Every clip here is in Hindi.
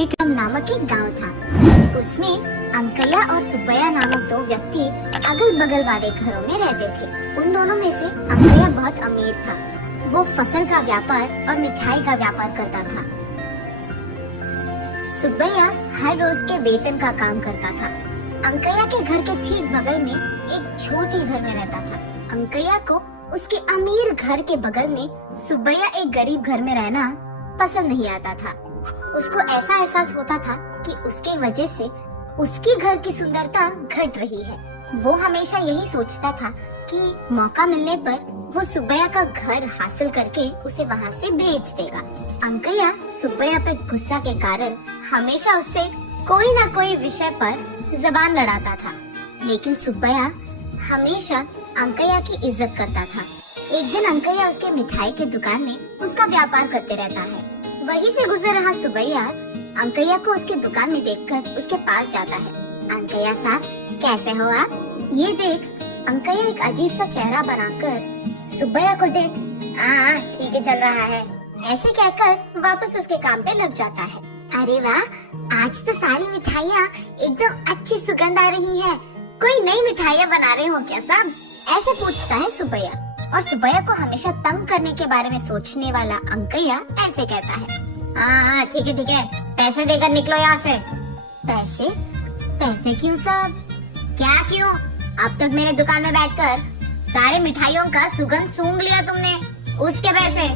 एक नामक एक गांव था। उसमें अंकैया और सुब्बैया नामक दो व्यक्ति अगल बगल वाले घरों में रहते थे। उन दोनों में से अंकैया बहुत अमीर था। वो फसल का व्यापार और मिठाई का व्यापार करता था। सुब्बैया हर रोज के वेतन का काम करता था। अंकैया के घर के ठीक बगल में एक छोटी घर में रहता था। अंकैया को उसके अमीर घर के बगल में सुब्बैया एक गरीब घर में रहना पसंद नहीं आता था। उसको ऐसा एहसास होता था कि उसके वजह से उसके घर की सुंदरता घट रही है। वो हमेशा यही सोचता था कि मौका मिलने पर वो सुब्बैया का घर हासिल करके उसे वहाँ से बेच देगा। अंकैया सुब्बैया पे गुस्सा के कारण हमेशा उससे कोई ना कोई विषय पर जबान लड़ाता था, लेकिन सुब्बैया हमेशा अंकैया की इज्जत करता था। एक दिन अंकैया उसके मिठाई के दुकान में उसका व्यापार करते रहता है। वहीं से गुजर रहा सुब्बैया अंकैया को उसके दुकान में देखकर उसके पास जाता है। अंकैया साहब, कैसे हो आप? ये देख अंकैया एक अजीब सा चेहरा बनाकर सुब्बैया को देख, हाँ ठीक है चल रहा है, ऐसे कहकर वापस उसके काम पे लग जाता है। अरे वाह, आज तो सारी मिठाइयाँ एकदम अच्छी सुगंध आ रही है। कोई नई मिठाइयाँ बना रहे हो क्या साहब? ऐसे पूछता है सुब्बैया। और सुब्बैया को हमेशा तंग करने के बारे में सोचने वाला अंकैया ऐसे कहता है, हाँ ठीक है, पैसे देकर निकलो यहाँ से। पैसे? पैसे क्यों साहब? क्या क्यों? अब तक मेरे दुकान में बैठकर सारे मिठाइयों का सुगंध सूंघ लिया तुमने, उसके पैसे।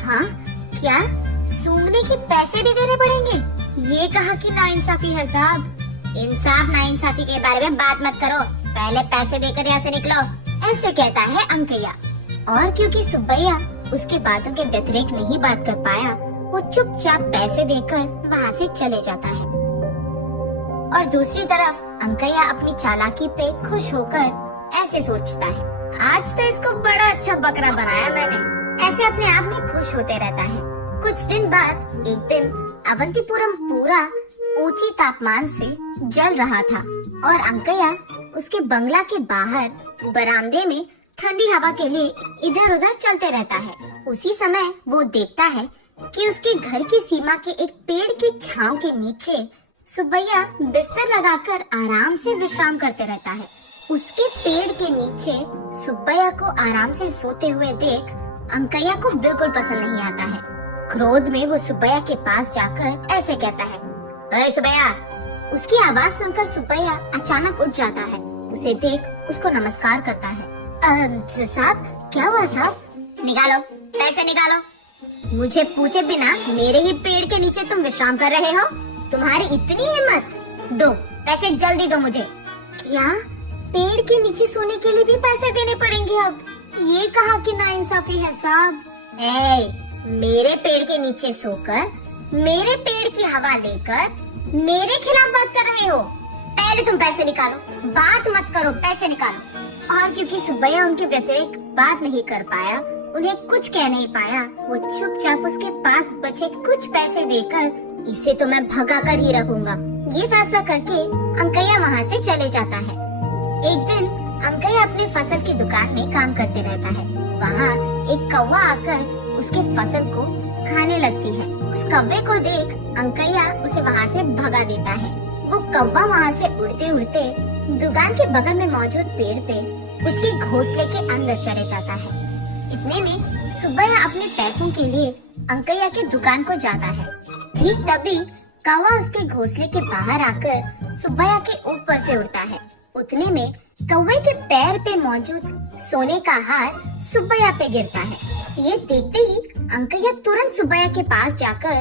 हाँ क्या? सूंघने के पैसे भी देने पड़ेंगे? ये कहा कि नाइंसाफी है साहब। इंसाफ नाइंसाफी के बारे में बात मत करो, पहले पैसे देकर यहाँ से निकलो, ऐसे कहता है अंकैया। और क्योंकि सुब्बैया उसके बातों के व्यतिरेक नहीं बात कर पाया, वो चुपचाप पैसे देकर वहाँ से चले जाता है। और दूसरी तरफ अंकैया अपनी चालाकी पे खुश होकर ऐसे सोचता है, आज तो इसको बड़ा अच्छा बकरा बनाया मैंने। ऐसे अपने आप में खुश होते रहता है। कुछ दिन बाद एक दिन अवंतीपुरम पूरा ऊंची तापमान से जल रहा था और अंकैया उसके बंगला के बाहर बरामदे में ठंडी हवा के लिए इधर उधर चलते रहता है। उसी समय वो देखता है कि उसके घर की सीमा के एक पेड़ की छांव के नीचे सुब्बैया बिस्तर लगाकर आराम से विश्राम करते रहता है। उसके पेड़ के नीचे सुब्बैया को आराम से सोते हुए देख अंकैया को बिल्कुल पसंद नहीं आता है। क्रोध में वो सुब्बैया के पास जाकर ऐसे कहता है, अरे सुब्बैया। उसकी आवाज सुनकर सुब्बैया अचानक उठ जाता है। उसे देख उसको नमस्कार करता है। साहब, क्या हुआ साहब? निकालो पैसे निकालो। मुझे पूछे बिना मेरे ही पेड़ के नीचे तुम विश्राम कर रहे हो? तुम्हारी इतनी हिम्मत? दो पैसे जल्दी दो मुझे। क्या? पेड़ के नीचे सोने के लिए भी पैसे देने पड़ेंगे अब? ये कहा कि नाइंसाफी है साहब। मेरे पेड़ के नीचे सोकर मेरे पेड़ की हवा लेकर मेरे खिलाफ बात कर रहे हो? पहले तुम पैसे निकालो, बात मत करो, पैसे निकालो। और क्योंकि सुब्बैया उनके व्यतिरिक्त बात नहीं कर पाया, उन्हें कुछ कह नहीं पाया, वो चुपचाप उसके पास बचे कुछ पैसे देकर इसे तो मैं भगा कर ही रखूंगा, ये फैसला करके अंकैया वहाँ से चले जाता है। एक दिन अंकैया अपने फसल की दुकान में काम करते रहता है। वहाँ एक कौवा आकर उसके फसल को खाने लगती है। उस कौवे को देख अंकैया उसे वहाँ से भगा देता है। वो कौवा वहाँ से उड़ते उड़ते दुकान के बगल में मौजूद पेड़ पे उसके घोंसले के अंदर चले जाता है। इतने में सुब्बैया अपने पैसों के लिए अंकैया के दुकान को जाता है। ठीक तभी कौवा उसके घोंसले के बाहर आकर सुब्बैया के ऊपर से उड़ता है। उतने में कौवे के पैर पे मौजूद सोने का हार सुब्बैया पे गिरता है। ये देखते ही अंकैया तुरंत सुब्बैया के पास जाकर,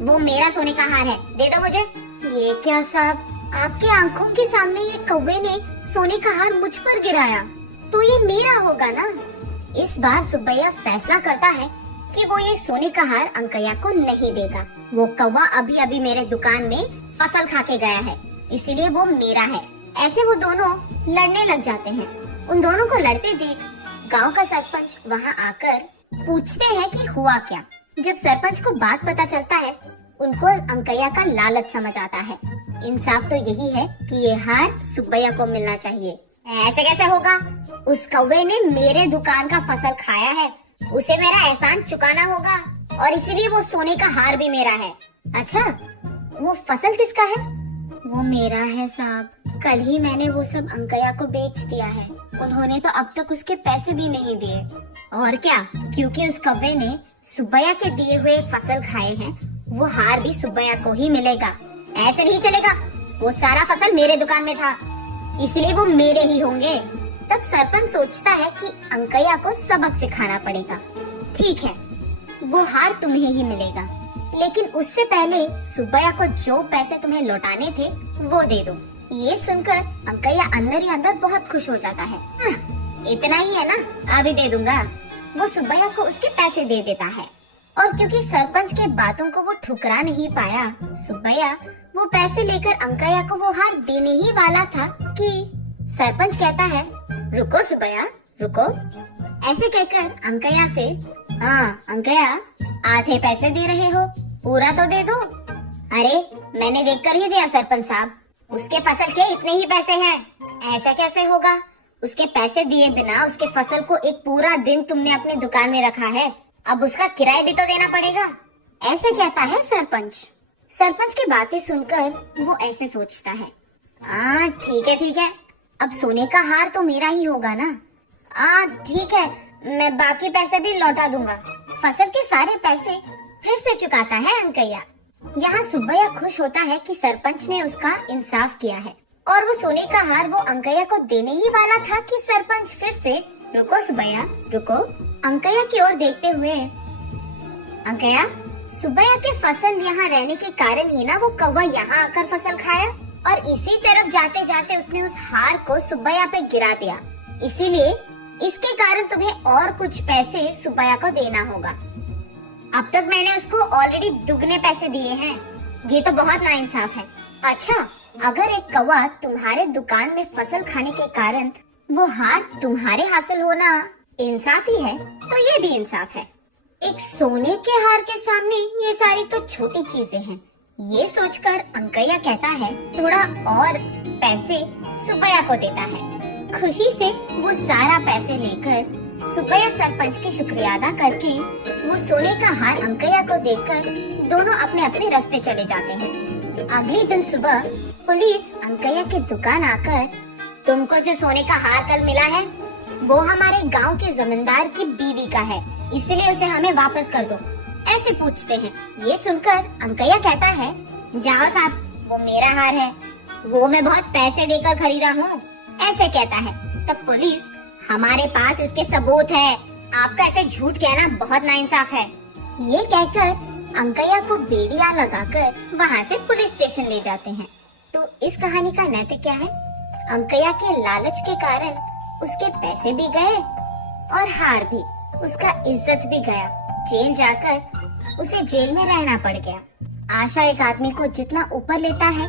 वो मेरा सोने का हार है, दे दो मुझे। ये क्या साहब, आपके आंखों के सामने ये कौवे ने सोने का हार मुझ पर गिराया, तो ये मेरा होगा ना। इस बार सुब्बैया फैसला करता है कि वो ये सोने का हार अंकैया को नहीं देगा। वो कौवा अभी अभी मेरे दुकान में फसल खा के गया है, इसीलिए वो मेरा है। ऐसे वो दोनों लड़ने लग जाते हैं। उन दोनों को लड़ते देख गांव का सरपंच वहां आकर पूछते हैं कि हुआ क्या। जब सरपंच को बात पता चलता है, उनको अंकैया का लालच समझ आता है। इंसाफ तो यही है कि ये हार सुब्बैया को मिलना चाहिए। ऐसे कैसे होगा? उस कौवे ने मेरे दुकान का फसल खाया है, उसे मेरा एहसान चुकाना होगा और इसीलिए वो सोने का हार भी मेरा है। अच्छा, वो फसल किसका है? वो मेरा है साहब। कल ही मैंने वो सब अंकया को बेच दिया है। उन्होंने तो अब तक उसके पैसे भी नहीं दिए। और क्या, क्योंकि उस कौवे ने सुब्बैया के दिए हुए फसल खाए हैं, वो हार भी सुब्बैया को ही मिलेगा। ऐसे नहीं चलेगा, वो सारा फसल मेरे दुकान में था, इसलिए वो मेरे ही होंगे। तब सरपंच सोचता है कि अंकया को सबक सिखाना पड़ेगा। ठीक है, वो हार तुम्हें ही मिलेगा, लेकिन उससे पहले सुब्बैया को जो पैसे तुम्हें लौटाने थे वो दे दो। ये सुनकर अंकया अंदर ही अंदर बहुत खुश हो जाता है। इतना ही है ना, अभी दे दूंगा। वो सुब्बैया को उसके पैसे दे देता है, और क्योंकि सरपंच के बातों को वो ठुकरा नहीं पाया, सुब्बैया वो पैसे लेकर अंकया को वो हार देने ही वाला था कि सरपंच कहता है, रुको सुब्बैया रुको। ऐसे कहकर अंकया से, हाँ अंकया, आधे पैसे दे रहे हो, पूरा तो दे दो। अरे मैंने देखकर ही दिया सरपंच साहब, उसके फसल के इतने ही पैसे हैं। ऐसा कैसे होगा? उसके पैसे दिए बिना उसके फसल को एक पूरा दिन तुमने अपने दुकान में रखा है, अब उसका किराया भी तो देना पड़ेगा। ऐसे कहता है सरपंच। सरपंच की बातें सुनकर वो ऐसे सोचता है, हाँ ठीक है, अब सोने का हार तो मेरा ही होगा ना। ठीक है, मैं बाकी पैसे भी लौटा दूंगा। फसल के सारे पैसे फिर से चुकाता है अंकैया। यहाँ सुब्बैया खुश होता है कि सरपंच ने उसका इंसाफ किया है, और वो सोने का हार वो अंकैया को देने ही वाला था कि सरपंच फिर से, रुको सुब्बैया रुको, अंकैया की ओर देखते हुए, अंकैया, सुब्बैया के फसल यहाँ रहने के कारण ही ना वो कौवा यहाँ आकर फसल खाया, और इसी तरफ जाते जाते उसने उस हार को सुब्बैया पे गिरा दिया। इसीलिए इसके कारण तुम्हें और कुछ पैसे सुब्बैया को देना होगा। अब तक मैंने उसको ऑलरेडी दुगने पैसे दिए हैं, ये तो बहुत नाइंसाफ है। अच्छा, अगर एक कौवा तुम्हारे दुकान में फसल खाने के कारण वो हार तुम्हारे हासिल होना इंसाफ ही है, तो ये भी इंसाफ है। एक सोने के हार के सामने ये सारी तो छोटी चीजें हैं। ये सोचकर अंकैया कहता है, थोड़ा और पैसे सुब्बैया को देता है। खुशी से वो सारा पैसे लेकर सुब्बैया सरपंच की शुक्रिया अदा करके वो सोने का हार अंकैया को देकर दोनों अपने अपने रास्ते चले जाते हैं। अगले दिन सुबह पुलिस अंकैया की दुकान आकर, तुमको जो सोने का हार कल मिला है वो हमारे गांव के जमींदार की बीवी का है, इसलिए उसे हमें वापस कर दो, ऐसे पूछते हैं। ये सुनकर अंकैया कहता है, जाओ साहब, वो मेरा हार है, वो मैं बहुत पैसे देकर खरीदा हूँ, ऐसे कहता है। तब पुलिस, हमारे पास इसके सबूत है, आपका ऐसे झूठ कहना बहुत नाइंसाफ है। ये कहकर अंकैया को बेड़ियां लगाकर वहाँ से पुलिस स्टेशन ले जाते हैं। तो इस कहानी का नैतिक क्या है? अंकैया के लालच के कारण उसके पैसे भी गए और हार भी, उसका इज्जत भी गया। जेल जाकर उसे जेल में रहना पड़ गया। आशा एक आदमी को जितना ऊपर लेता है